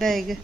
Đây.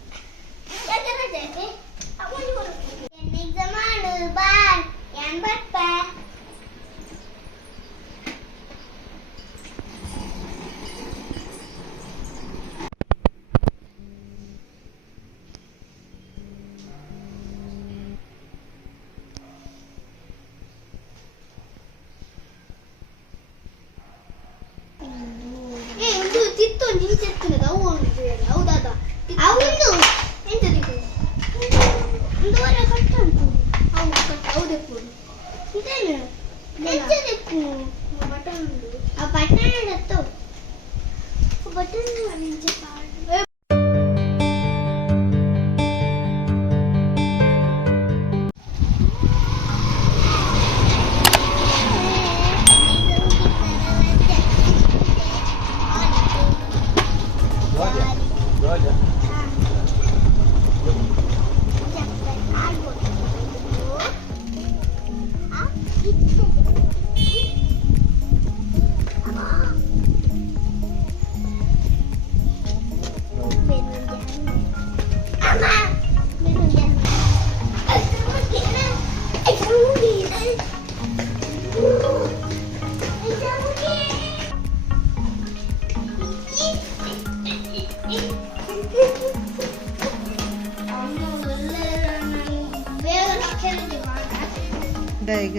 Đây.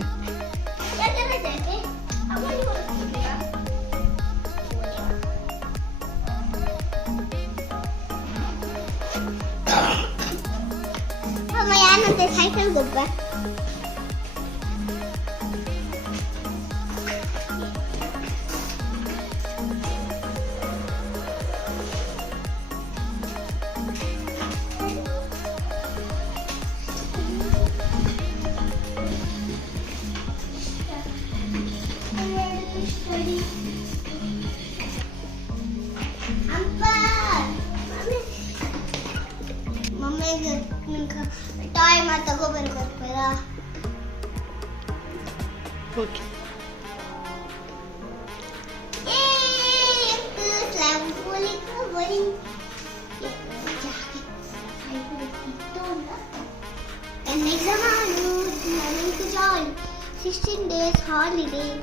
Mama yan nanti cycle go ba? Time at go pera. Okay. Slime fully covering. And exam 16 days holiday.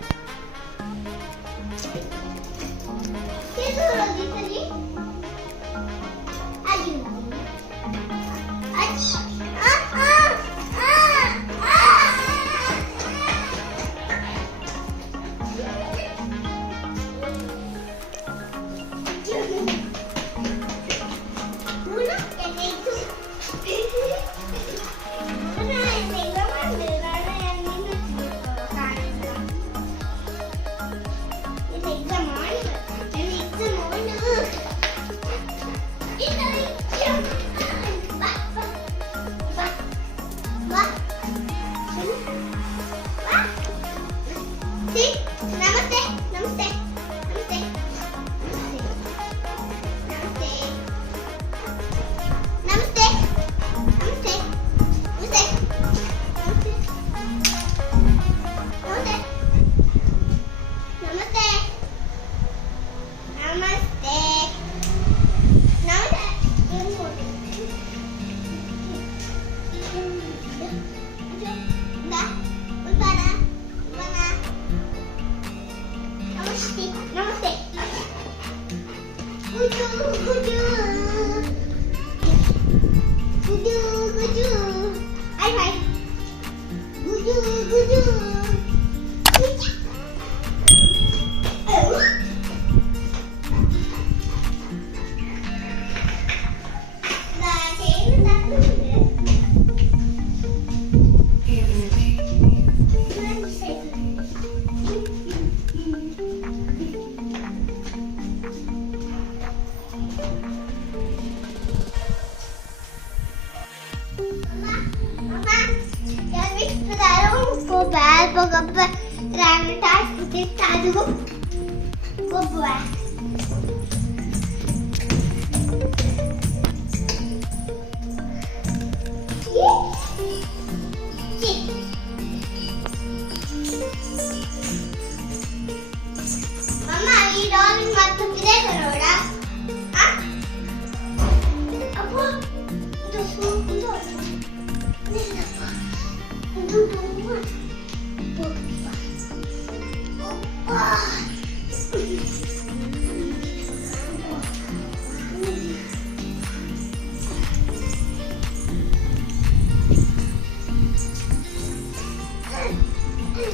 Muji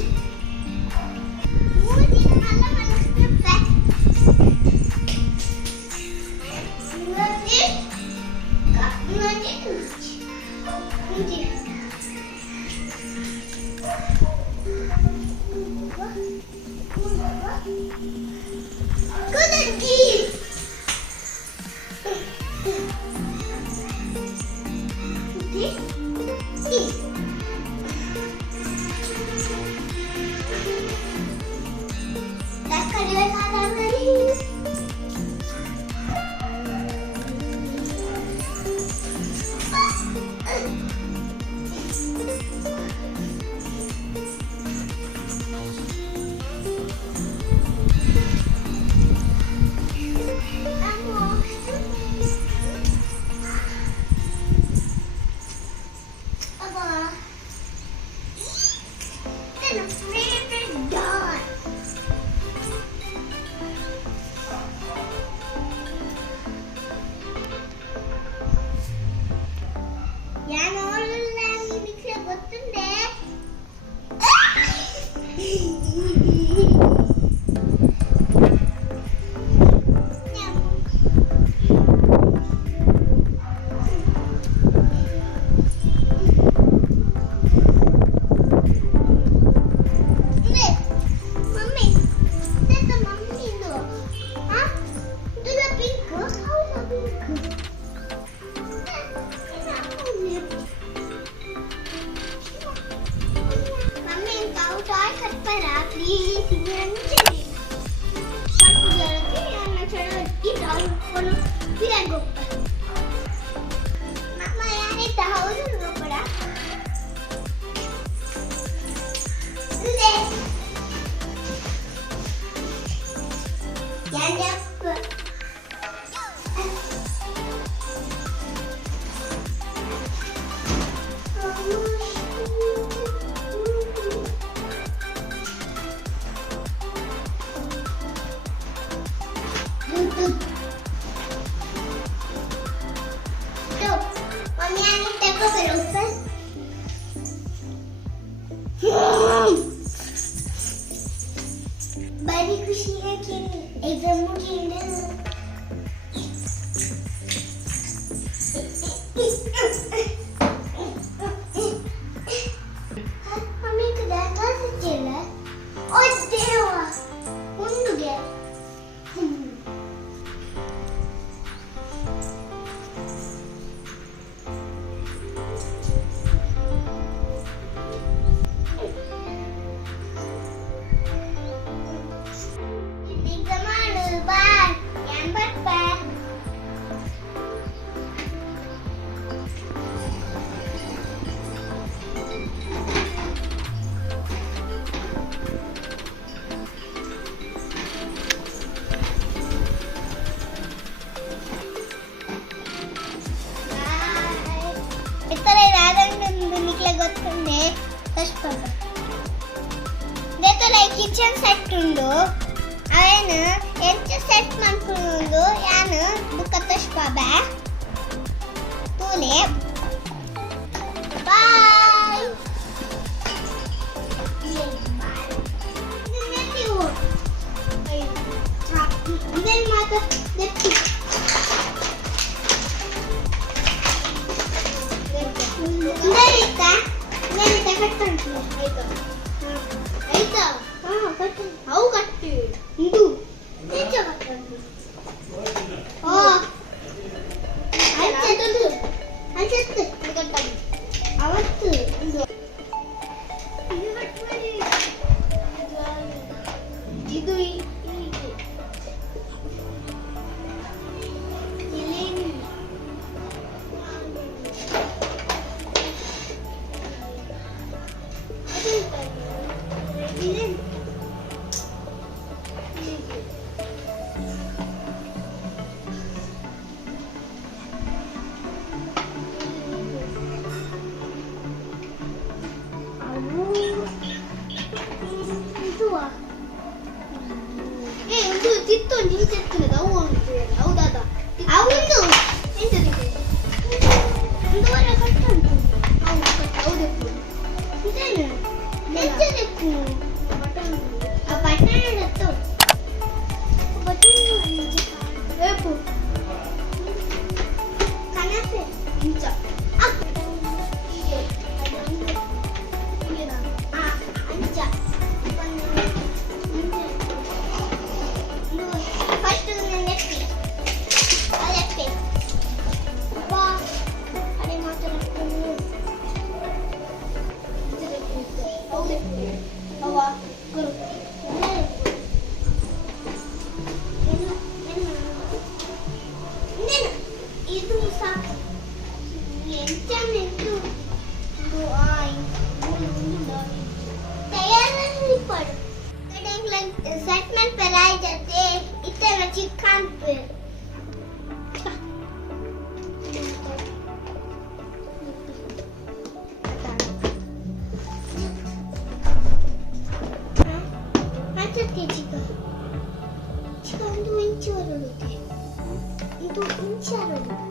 malam cepet. Muji, kak muji muji. Good deed. ഞാൻ online മിക്സിയെ കൊത്തുണ്ടേ mummy ഇതെന്താ mummy ഇതോ ആ ഇതൊരു pink house pink Mami, kau dah kepala please. Ini anjing. Kalau jalan ni anak cakap ini kalau tidak gopar. Mama yang ni tahu tu gopar. Le. Yang apa? Tuh, mami ani teko berusaha. Bari खुशी है कि एकदम मुझे mami kedatangan sejelas. Oh dewa, undu dia. Kitchen set ಉಂಡು ಅವೇನು ಎಂಚ set ಮಾಡ್ಕೊಂಡು ಯಾನು ಬುಕ್ಕ ತಷ್ಪಾಬೆ ತೂಲೆ ಬಾಯ್ ಇದನ್ನು ಮಾತ್ರ ನೆಟ್ಟಿ ಇದರಿತ್ತ ಕಟ್ಟಂತ ಆಯ್ತು ಆಯ್ತಾ ಕಟ್ಟು ಅವು ಕಟ್ಟು ಇದು ಹೆಚ್ಚು ಕಟ್ಟಂತ ಅನ್ಸತ್ತು ಅನ್ಸತ್ತು ಕಟ್ಟಂತ ಅವತ್ತು ಇದು ಇದು ತಿತ್ತು ನಿಂತಿರ್ತದೆ ನಾವು ಹೌದಾದ ಅವನು ಎಂತದಕ್ಕೆ ಒಂದೂವರೆ ಕಟ್ಟುಂಟು ಹೌದು ಇದೇನು ಎಂತದಕ್ಕೆ सेटमेंट पर आई जाते इतने चिकन पे Chicken 2 inch వరకు itu inch వరకు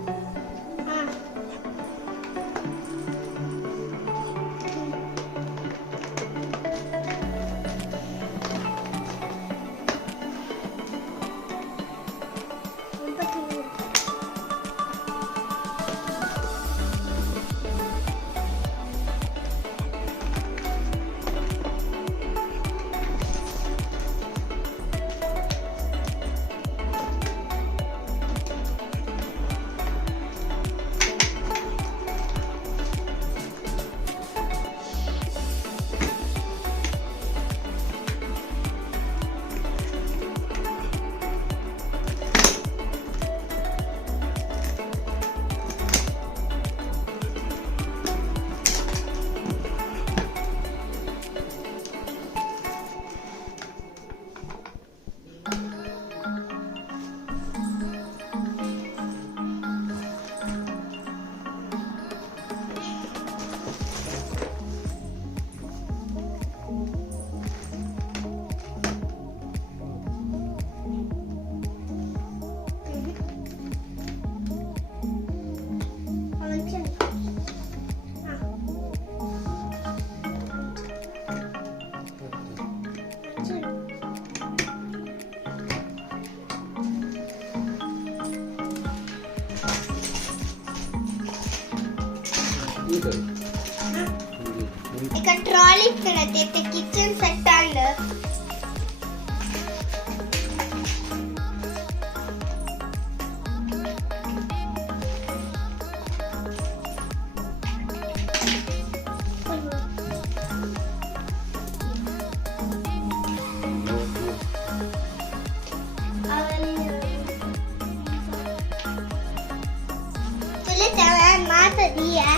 ఇక ట్రాలీ ఇక్కడ kitchen set and masa dia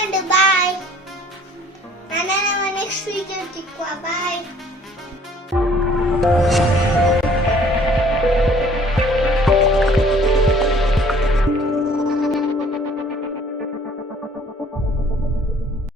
nanti bye. Nana, next video, bye.